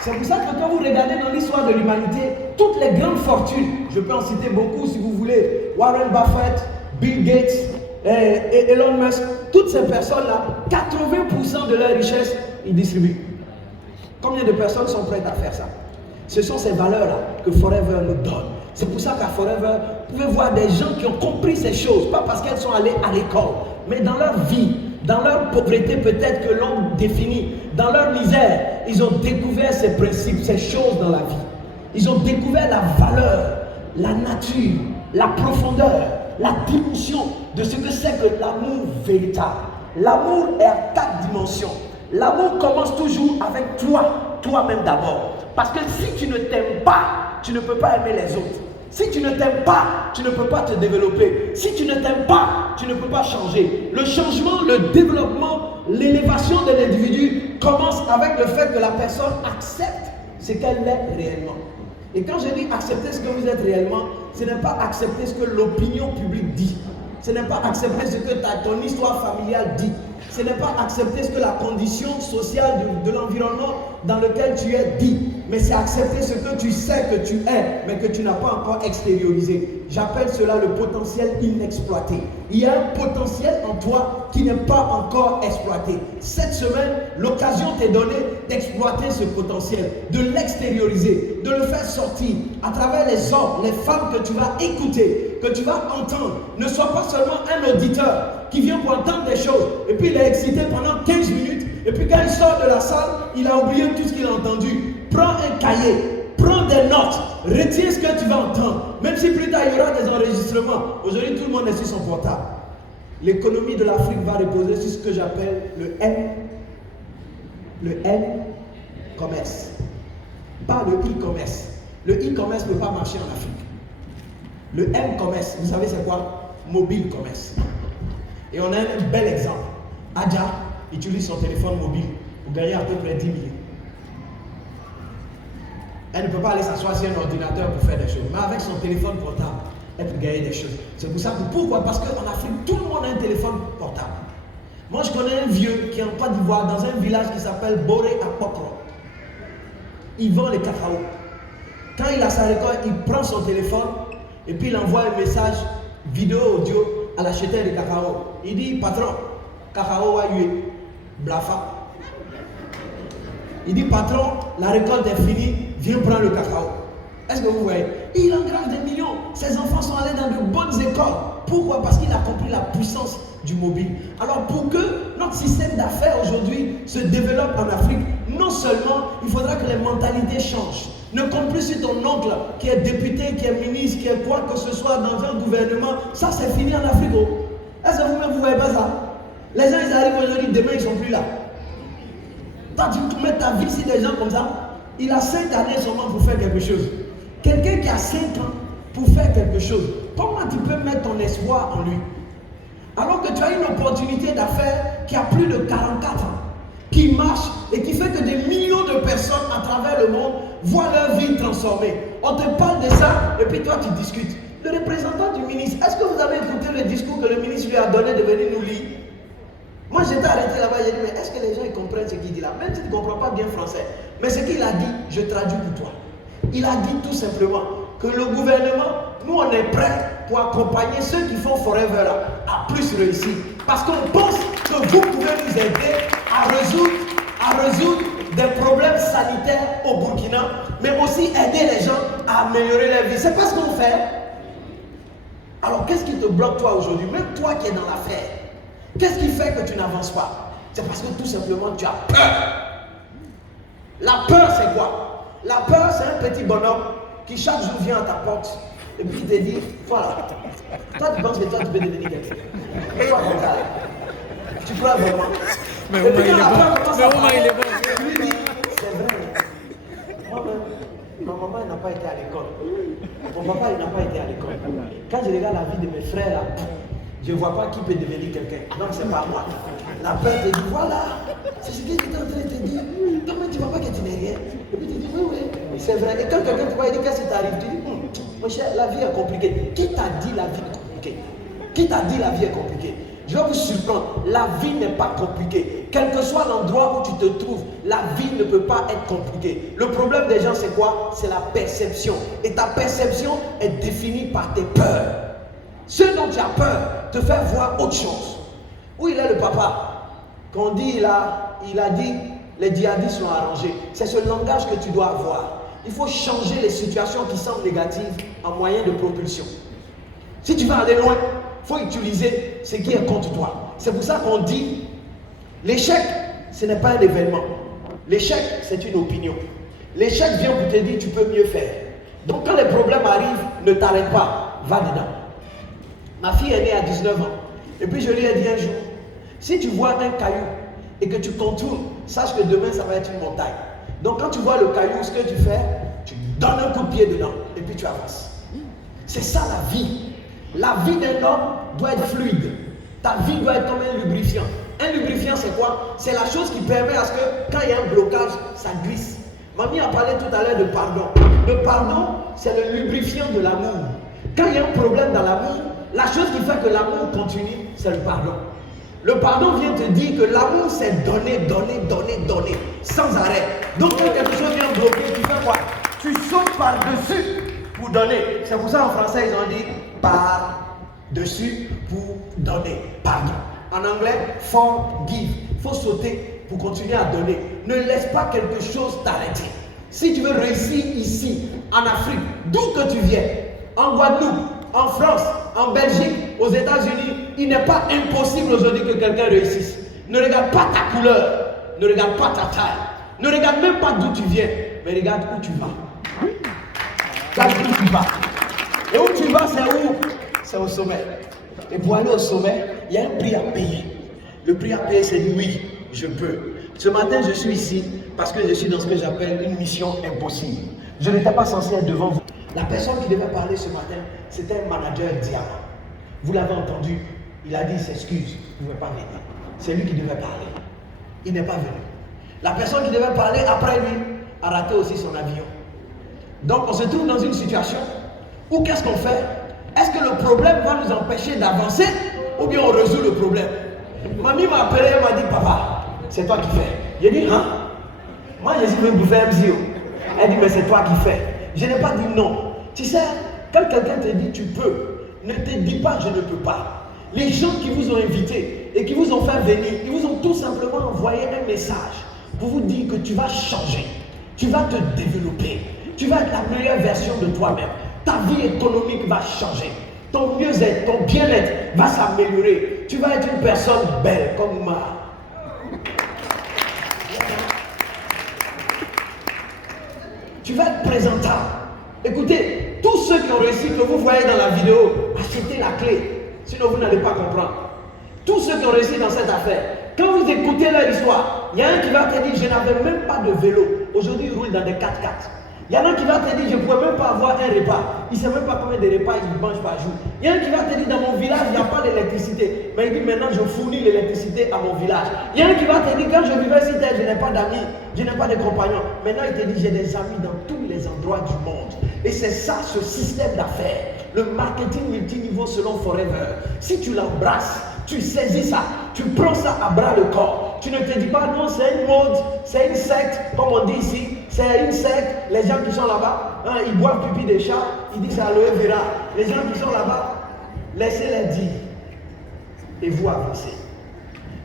C'est pour ça que quand vous regardez dans l'histoire de l'humanité, toutes les grandes fortunes, je peux en citer beaucoup si vous voulez, Warren Buffett, Bill Gates, et Elon Musk, toutes ces personnes-là, 80% de leur richesse, ils distribuent. Combien de personnes sont prêtes à faire ça? Ce sont ces valeurs-là que Forever nous donne. C'est pour ça qu'à Forever, vous pouvez voir des gens qui ont compris ces choses, pas parce qu'elles sont allées à l'école, mais dans leur vie, dans leur pauvreté peut-être que l'on définit, dans leur misère, ils ont découvert ces principes, ces choses dans la vie. Ils ont découvert la valeur, la nature, la profondeur, la dimension de ce que c'est que l'amour véritable. L'amour est à 4 dimensions. L'amour commence toujours avec toi, toi-même d'abord. Parce que si tu ne t'aimes pas, tu ne peux pas aimer les autres. Si tu ne t'aimes pas, tu ne peux pas te développer. Si tu ne t'aimes pas, tu ne peux pas changer. Le changement, le développement, l'élévation de l'individu commence avec le fait que la personne accepte ce qu'elle est réellement. Et quand je dis accepter ce que vous êtes réellement, ce n'est pas accepter ce que l'opinion publique dit. Ce n'est pas accepter ce que ton histoire familiale dit. Ce n'est pas accepter ce que la condition sociale de l'environnement dans lequel tu es dit. Mais c'est accepter ce que tu sais que tu es, mais que tu n'as pas encore extériorisé. J'appelle cela le potentiel inexploité. Il y a un potentiel en toi qui n'est pas encore exploité. Cette semaine, l'occasion t'est donnée d'exploiter ce potentiel, de l'extérioriser, de le faire sortir à travers les hommes, les femmes que tu vas écouter, que tu vas entendre. Ne sois pas seulement un auditeur qui vient pour entendre des choses et puis il est excité pendant 15 minutes et puis quand il sort de la salle, il a oublié tout ce qu'il a entendu. Prends un cahier, prends des notes, retiens ce que tu vas entendre. Même si plus tard il y aura des enregistrements. Aujourd'hui tout le monde est sur son portable. L'économie de l'Afrique va reposer sur ce que j'appelle le M-commerce. Pas le e-commerce. Le e-commerce ne peut pas marcher en Afrique. Le M-commerce, vous savez c'est quoi? Mobile commerce. Et on a un bel exemple. Adja utilise son téléphone mobile pour gagner à peu près 10 millions. Elle ne peut pas aller s'asseoir sur un ordinateur pour faire des choses. Mais avec son téléphone portable, elle peut gagner des choses. C'est pour ça que pourquoi? Parce qu'en Afrique, tout le monde a un téléphone portable. Moi, je connais un vieux qui est en Côte d'Ivoire, dans un village qui s'appelle Boré Apokro. Il vend les cacao. Quand il a sa récolte, il prend son téléphone et puis il envoie un message vidéo, audio à l'acheteur de cacao. Il dit, patron, cacao a eu, blafa. Il dit, patron, la récolte est finie, viens prendre le cacao. Est-ce que vous voyez? Il engrange des millions. Ses enfants sont allés dans de bonnes écoles. Pourquoi? Parce qu'il a compris la puissance du mobile. Alors pour que notre système d'affaires aujourd'hui se développe en Afrique, non seulement il faudra que les mentalités changent. Ne compte plus sur ton oncle qui est député, qui est ministre, qui est quoi que ce soit dans un gouvernement. Ça c'est fini en Afrique. Est-ce que vous-même vous ne voyez pas ça? Les gens ils arrivent aujourd'hui, demain ils ne sont plus là. Toi tu mets ta vie sur des gens comme ça. Il a 5 années seulement pour faire quelque chose. Quelqu'un qui a 5 ans pour faire quelque chose, comment tu peux mettre ton espoir en lui? Alors que tu as une opportunité d'affaires qui a plus de 44 ans, qui marche et qui fait que des millions de personnes à travers le monde voient leur vie transformée. On te parle de ça et puis toi tu discutes. Le représentant du ministre, est-ce que vous avez écouté le discours que le ministre lui a donné de venir nous lire? Moi j'étais arrêté là-bas, j'ai dit mais est-ce que les gens ils comprennent ce qu'il dit là? Même si tu ne comprends pas bien français. Mais ce qu'il a dit, je traduis pour toi. Il a dit tout simplement que le gouvernement, nous on est prêts pour accompagner ceux qui font Forever là, à plus réussir. Parce qu'on pense que vous pouvez nous aider à résoudre des problèmes sanitaires au Burkina, mais aussi aider les gens à améliorer leur vie. C'est pas ce qu'on fait. Alors qu'est-ce qui te bloque toi aujourd'hui? Même toi qui es dans l'affaire, qu'est-ce qui fait que tu n'avances pas? C'est parce que tout simplement tu as peur. La peur c'est quoi? La peur c'est un petit bonhomme qui chaque jour vient à ta porte et puis il te dit, voilà, toi tu penses que toi tu peux devenir quelqu'un. Et toi comme ça, tu crois vraiment. Mais et puis il est bon. Il est bon. tu lui dis, c'est vrai. Moi-même, ma maman n'a pas été à l'école. Mon papa il n'a pas été à l'école. Quand je regarde la vie de mes frères là, je ne vois pas qui peut devenir quelqu'un. Donc c'est pas moi. La peur te dit, voilà, c'est ce qu'il est en train de te dire. Toi même tu ne vois pas que tu n'es rien. Et puis tu dis, oui, c'est vrai. Et quand quelqu'un te voit, il dit, qu'est-ce qui t'arrive? Tu dis, mon cher, la vie est compliquée. Qui t'a dit la vie est compliquée? Qui t'a dit la vie est compliquée? Je vais vous surprendre, la vie n'est pas compliquée. Quel que soit l'endroit où tu te trouves, la vie ne peut pas être compliquée. Le problème des gens, c'est quoi? C'est la perception. Et ta perception est définie par tes peurs. Ce dont tu as peur te fait voir autre chose. Où il est le papa? Quand on dit, il a dit, les djihadistes sont arrangés. C'est ce langage que tu dois avoir. Il faut changer les situations qui semblent négatives en moyen de propulsion. Si tu veux aller loin, il faut utiliser ce qui est contre toi. C'est pour ça qu'on dit, l'échec, ce n'est pas un événement. L'échec, c'est une opinion. L'échec vient pour te dire, tu peux mieux faire. Donc quand les problèmes arrivent, ne t'arrête pas, va dedans. Ma fille est née à 19 ans. Et puis je lui ai dit un jour, si tu vois un caillou et que tu contournes, sache que demain ça va être une montagne. Donc quand tu vois le caillou, ce que tu fais, tu donnes un coup de pied dedans et puis tu avances. C'est ça la vie. La vie d'un homme doit être fluide. Ta vie doit être comme un lubrifiant. Un lubrifiant, c'est quoi? C'est la chose qui permet à ce que quand il y a un blocage, ça glisse. Mamie a parlé tout à l'heure de pardon. Le pardon, c'est le lubrifiant de l'amour. Quand il y a un problème dans l'amour, la chose qui fait que l'amour continue, c'est le pardon. Le pardon vient te dire que l'amour, c'est donner, donner, donner, donner, sans arrêt. Donc quand quelque chose vient bloquer, tu fais quoi? Tu sautes par-dessus pour donner. C'est pour ça en français, ils ont dit par-dessus pour donner. Pardon. En anglais, forgive. Il faut sauter pour continuer à donner. Ne laisse pas quelque chose t'arrêter. Si tu veux réussir ici, en Afrique, d'où que tu viens, en Guadeloupe, en France, en Belgique, aux États-Unis, il n'est pas impossible aujourd'hui que quelqu'un réussisse. Ne regarde pas ta couleur, ne regarde pas ta taille, ne regarde même pas d'où tu viens, mais regarde où tu vas. Regarde où tu vas. Et où tu vas, c'est où? C'est au sommet. Et pour aller au sommet, il y a un prix à payer. Le prix à payer, c'est oui, je peux. Ce matin, je suis ici parce que je suis dans ce que j'appelle une mission impossible. Je n'étais pas censé être devant vous. La personne qui devait parler ce matin, c'était un manager diamant. Vous l'avez entendu, il a dit il s'excuse, il ne pouvait pas venir. C'est lui qui devait parler. Il n'est pas venu. La personne qui devait parler après lui a raté aussi son avion. Donc on se trouve dans une situation où qu'est-ce qu'on fait? Est-ce que le problème va nous empêcher d'avancer ou bien on résout le problème? Mamie m'a appelé, elle m'a dit papa, c'est toi qui fais. J'ai dit hein? Moi je suis venu pour faire MZO. Elle dit mais c'est toi qui fais. Je n'ai pas dit non. Tu sais, quand quelqu'un te dit tu peux, ne te dis pas je ne peux pas. Les gens qui vous ont invité et qui vous ont fait venir, ils vous ont tout simplement envoyé un message pour vous dire que tu vas changer, tu vas te développer, tu vas être la meilleure version de toi-même. Ta vie économique va changer, ton mieux-être, ton bien-être va s'améliorer. Tu vas être une personne belle comme moi. Tu vas être présentable. Écoutez, tous ceux qui ont réussi, que vous voyez dans la vidéo, achetez la clé. Sinon, vous n'allez pas comprendre. Tous ceux qui ont réussi dans cette affaire, quand vous écoutez leur histoire, il y a un qui va te dire, je n'avais même pas de vélo. Aujourd'hui, il roule dans des 4x4. Il y en a un qui va te dire, je ne pouvais même pas avoir un repas. Il ne sait même pas combien de repas il mange par jour. Il y a un qui va te dire, dans mon village, il n'y a pas d'électricité. Mais il dit, maintenant, je fournis l'électricité à mon village. Il y a un qui va te dire, quand je vivais ici, je n'ai pas d'amis, je n'ai pas de compagnons. Maintenant, il te dit, j'ai des amis dans tous les endroits du monde. Et c'est ça, ce système d'affaires. Le marketing multiniveau selon Forever. Si tu l'embrasses, tu saisis ça, tu prends ça à bras le corps. Tu ne te dis pas, non, c'est une mode, c'est une secte, comme on dit ici. C'est une secte, les gens qui sont là-bas, hein, ils boivent pipi des chats, ils disent aloe vera. Les gens qui sont là-bas, laissez-les dire. Et vous avancez.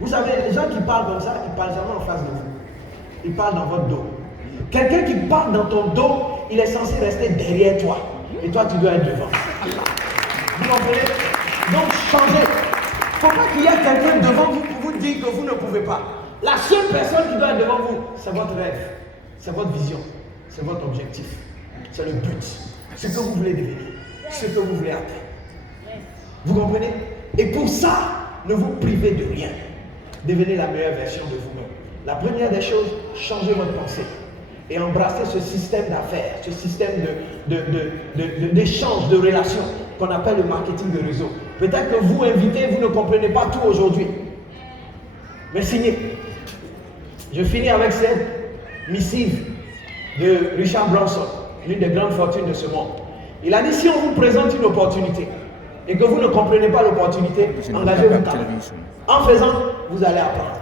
Vous savez, les gens qui parlent comme ça, ils ne parlent jamais en face de vous. Ils parlent dans votre dos. Quelqu'un qui parle dans ton dos, il est censé rester derrière toi. Et toi, tu dois être devant. Vous comprenez? Donc, changez. Il ne faut pas qu'il y ait quelqu'un devant vous pour vous dire que vous ne pouvez pas. La seule personne qui doit être devant vous, c'est votre rêve. C'est votre vision, c'est votre objectif, c'est le but, ce que vous voulez devenir, ce que vous voulez atteindre. Vous comprenez? Et pour ça, ne vous privez de rien. Devenez la meilleure version de vous-même. La première des choses, changez votre pensée et embrassez ce système d'affaires, ce système d'échange, de relations qu'on appelle le marketing de réseau. Peut-être que vous, invitez, vous ne comprenez pas tout aujourd'hui. Mais signez. Je finis avec cette missive de Richard Branson, l'une des grandes fortunes de ce monde. Il a dit, si on vous présente une opportunité et que vous ne comprenez pas l'opportunité, engagez-vous. En faisant, vous allez apprendre.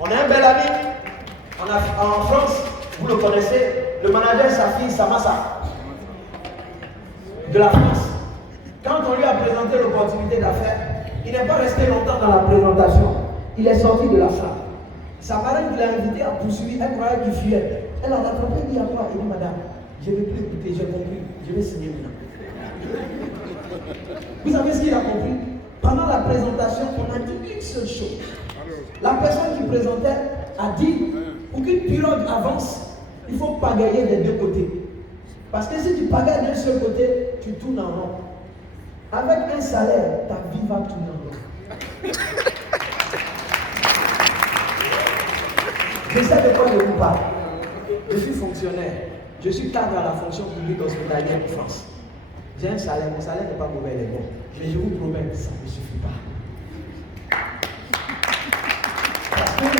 On a un bel ami en France, vous le connaissez, le manager, sa fille, Samassa, de la France. Quand on lui a présenté l'opportunité d'affaires, il n'est pas resté longtemps dans la présentation. Il est sorti de la salle. Sa marraine l'a invité à poursuivre, elle croyait qu'il fuyait. Elle a rattrapé, il dit à toi, il dit madame, je ne vais plus écouter, j'ai compris, je vais signer maintenant. Vous savez ce qu'il a compris? Pendant la présentation, on a dit une seule chose. La personne qui présentait a dit, pour qu'une pirogue avance, il faut pagayer des deux côtés. Parce que si tu pagayes d'un seul côté, tu tournes en rond. Avec un salaire, ta vie va tourner en rond. Je sais de quoi je vous parle. Je suis fonctionnaire. Je suis cadre à la fonction publique hospitalière en France. J'ai un salaire, mon salaire n'est pas mauvais, il est bon. Mais je vous promets, ça ne suffit pas. Parce que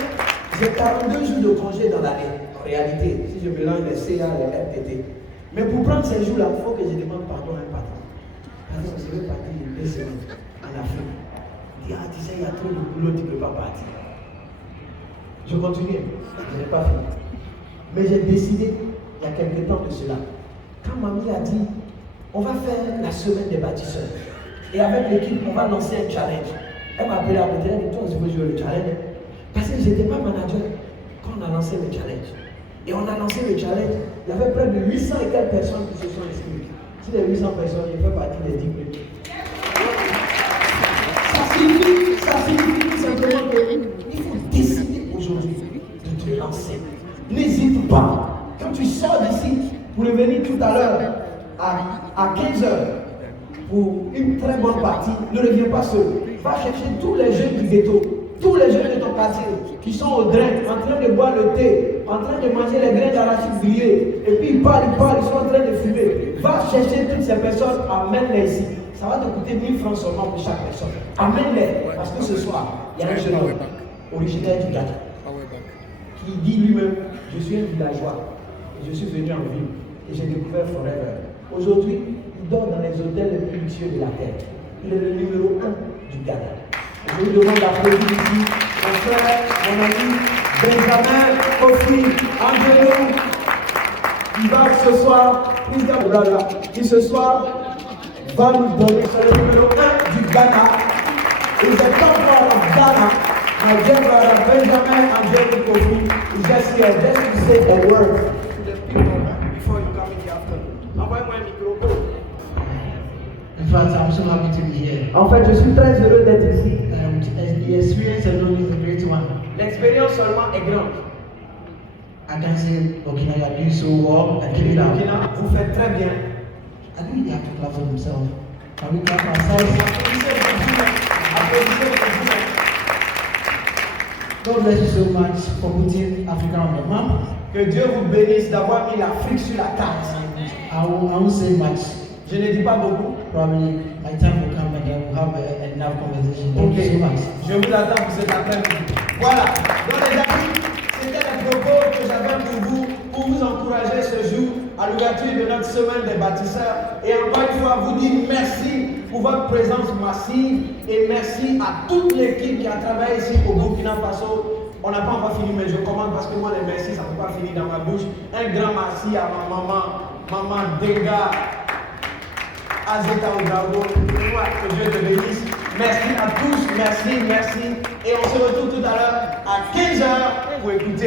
j'ai 42 jours de congé dans l'année, en réalité, si je mélange les CA et les RTT. Mais pour prendre ces jours-là, il faut que je demande pardon à un patron. Pardon, je vais partir 2 semaines en Afrique. Il dit, ah, tu sais, il y a trop de boulot, tu ne peux pas partir. Je continue, je n'ai pas fini. Mais j'ai décidé, il y a quelque temps de cela, quand mamie a dit, on va faire la semaine des bâtisseurs. Et avec l'équipe, on va lancer un challenge. Elle m'a appelé à côté, elle dit, toi, je veux jouer le challenge. Parce que je n'étais pas manager quand on a lancé le challenge. Et on a lancé le challenge, il y avait près de 800 et quelques personnes qui se sont inscrites. Si les 800 personnes, je fais partie des 10 premiers. Ça signifie tout simplement qu'il faut décider aujourd'hui de te lancer. N'hésite pas. Quand tu sors d'ici pour revenir tout à l'heure à 15h pour une très bonne partie, ne reviens pas seul. Va chercher tous les jeunes du ghetto, tous les jeunes de ton quartier qui sont au drain, en train de boire le thé, en train de manger les grains d'arachide grillés, et puis ils parlent, ils sont en train de fumer. Va chercher toutes ces personnes, amène-les ici. Ça va te coûter 1000 francs seulement pour chaque personne. Amène-les, parce que ce soir, il y a un jeune homme originaire du Ghana qui dit lui-même, je suis un villageois, et je suis venu en ville, et j'ai découvert Forever. Aujourd'hui, il dort dans les hôtels les plus luxueux de la terre. Il est le numéro 1 du Ghana. Je vous demande d'applaudir ici mon frère, mon ami, Benjamin Kofi Angelo, qui va ce soir, qui ce soir va nous donner, c'est le numéro 1 du Ghana. Et c'est encore au Ghana, my dear brother Benjamin Angelo Kofi is just here just to say a word to the people before you come in the afternoon. Envoyez-moi un micro. In fact, I'm so happy to be here. En fait, je suis très heureux d'être ici. The experience alone is a great one. L'expérience seulement est grande. I can say, Burkina, you are doing so well, and keep it up. Burkina, vous faites très bien. I think they have to clap for themselves. Can we clap ourselves? God bless you so much for putting Africa on the map. Que Dieu vous bénisse d'avoir mis l'Afrique sur la carte. I won't say much. Je ne dis pas beaucoup. Probably my time will come and then we'll have enough conversation. Thank you so much. Je vous attends pour cet après-midi. Voilà. Donc les amis, c'était le propos que j'avais pour vous encourager ce jour à l'ouverture de notre semaine des bâtisseurs. Et encore une fois, vous dire merci pour votre présence massive et merci à toute l'équipe qui a travaillé ici au Burkina Faso. On n'a pas encore fini, mais je commande parce que moi les merci, ça ne peut pas finir dans ma bouche. Un grand merci à ma maman Denga, Azeta Obravo, que Dieu te bénisse. Merci à tous, merci. Et on se retrouve tout à l'heure à 15h pour écouter.